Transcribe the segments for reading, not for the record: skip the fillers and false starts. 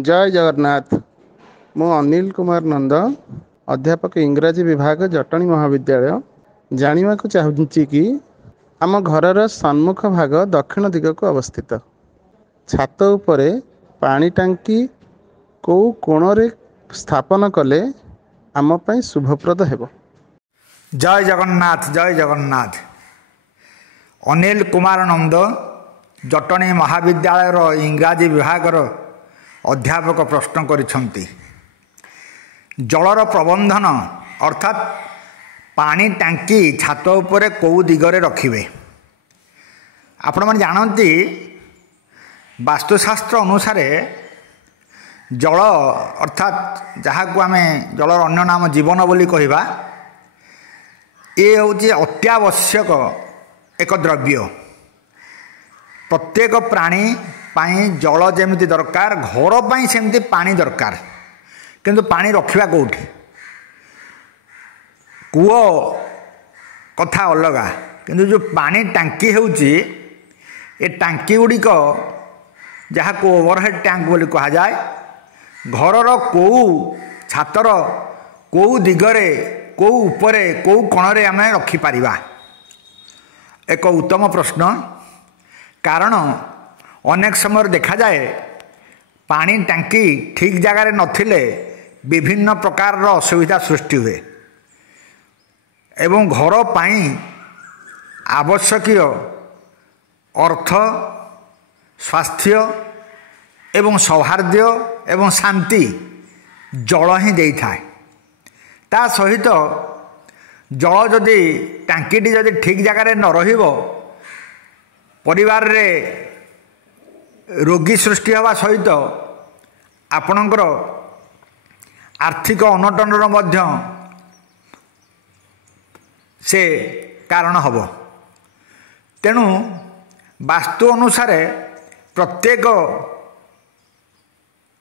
जय जगन्नाथ। मु अनिल कुमार नंद, अध्यापक इंग्राजी विभाग जटणी महाविद्यालय। जानिबा को चाहूँची कि आम घरर सम्मुख भाग दक्षिण दिग को अवस्थित। छात उपरे पानी टांकी को कोणरे स्थापन कले आम पई शुभप्रद हेबो। जय जगन्नाथ जय जगन्नाथ। अनिल कुमार नंद, जटणी महाविद्यालय इंग्राजी विभाग अध्यापक प्रश्न करिसेंती। जलर प्रबंधन अर्थात पानी टांकी छात उपरे कौ दिगरे रखिबे। आपण मन जानती वास्तुशास्त्र अनुसार जल अर्थात जहाँ को आम जलर अन्य नाम जीवन बोली कहवा, ये हूँ अत्यावश्यक एक द्रव्य। प्रत्येक प्राणी पाई जल जमी दरकार, घर पाई सेमती पानी दरकार, किंतु पानी रखिबा कोठी? कूओ कथा अलगा, किंतु जो पानी टांकी होउची ए टांकी गुड़िक जहाँ को ओवरहेड टैंक बोली कहा जाए, घरर कौ छातर कौ दिगरे कौ उपरे कौ कोणरे आम रखिपारिबा? एक उत्तम प्रश्न। कारण अनेक समय देखा जाए पानी टांकी ठीक जगार नथिले विभिन्न प्रकार असुविधा सृष्टि हुए एवं घर पाई आवश्यक अर्थ, स्वास्थ्य एवं सौहार्द्य एवं शांति जल ही दे था। ता सहित जल जदि टांकीटी जदि ठीक जगार न रहिबो, परिवार रे रोगी सृष्टि हवा सहित आपणकर आर्थिक अनटनर मध्य से कारण हब। तेणु वास्तु अनुसार प्रत्येक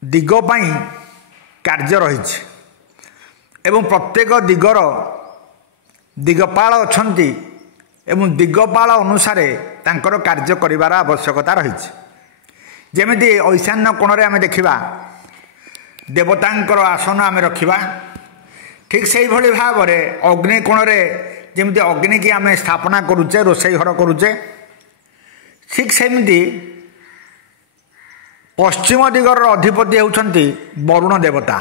दिग पाई कार्य रही एवं प्रत्येक दिगर दिगपाल अछंती एवं दिगपाल अनुसार तांकर कार्य करिवार आवश्यकता रही। जेमिति ईशान्य कोणरे आमे देखिबा देवतांकर आसन आमे रखिबा, ठीक से भली भाव में अग्नि कोणरे जेमिति अग्नि की आमे स्थापना करूचे, रोषई घर करूचे, ठीक सेमिति पश्चिम दिगर अधिपति होउछंती वरुण देवता।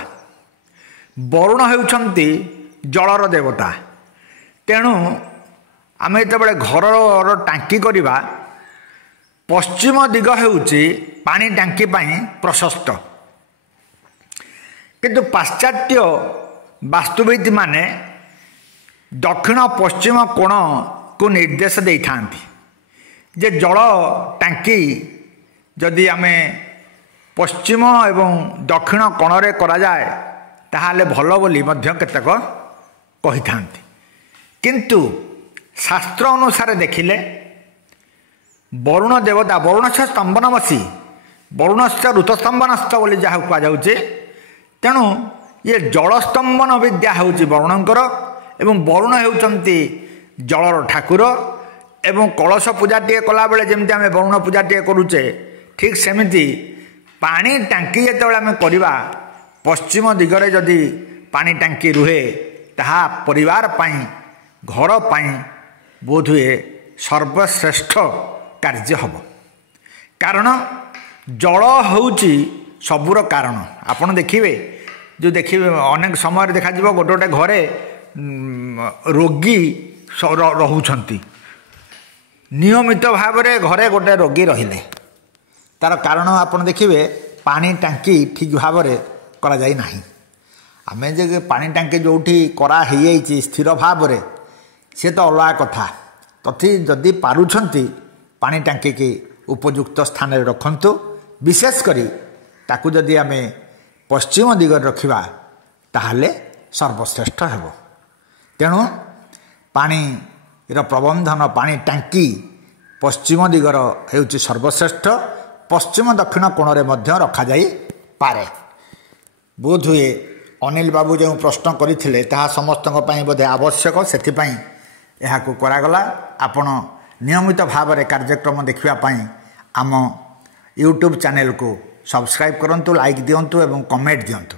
वरुण होउछंती जलर देवता। तेणु आमे जतबेले घर टांकी करिबा, पश्चिम दिग होउची पानी टांकी पाई प्रशस्त, किंतु पाश्चात्य वास्तुविद माने दक्षिण पश्चिम कोण को निर्देश दे थांती जे जल टांकी जदि आमे पश्चिम एवं दक्षिण कोणरे करा जाए ताहाले भल बोली मध्य केतक कहि थांती। किंतु शास्त्र अनुसार देखिले वरुण देवता वरुण से स्तंभनमसी वरुण से ऋतस्तंभनस्थ बोली जहाँ कहुचे। तेणु ये जलस्तंभन विद्या हूँ वरुणकर एवं वरुण होउचंती जलर ठाकुर। एवं कलश पूजाटे कला बेले जमी आम वरुण पूजाटे करुचे, ठीक सेमिति पानी टांकी जिते आम करवा पश्चिम दिगरे जदि पानी टांकी रुहे ताहा परिवार पाई घर पाई बोध हुए सर्वश्रेष्ठ कार्य हब। कारण जल होउची सबुर कारण। आपण देखिए जो देखिए अनेक समय देखा गोटे गोटे घरे रोगी रहुछंती, नियमित भाव में घरे गोटे रोगी रहिले, तार कारण आपण देखिए पानी टांकी ठीक भाव में करा जाई नाही। आमे जे पानी टांकी जोठी करा ही जाइछि स्थिर भाव में से तो अलग कथा, तथि जदि पारुछंती पानी टांकी की उपयुक्त स्थान में रखंतु। विशेष करी ताकू जदि आमे पश्चिम दिगरे रखिबा ताहले सर्वश्रेष्ठ हेबो। तेणु पानी प्रबंधन पानी टांकी पश्चिम दिगर हेउची सर्वश्रेष्ठ। पश्चिम दक्षिण कोणरे मध्य रखा जाई पारे। बोध हुए अनिल बाबू जो प्रश्न करथिले ताहा समस्तक पई बोधे आवश्यक, सेथिपई एहाकू करागला। आपण नियमित भाव में कार्यक्रम देखिबा पई आम यूट्यूब चैनल को ସବସ୍କ୍ରାଇବ୍ କରନ୍ତୁ, ଲାଇକ୍ ଦିଅନ୍ତୁ ଏବଂ କମେଣ୍ଟ ଦିଅନ୍ତୁ।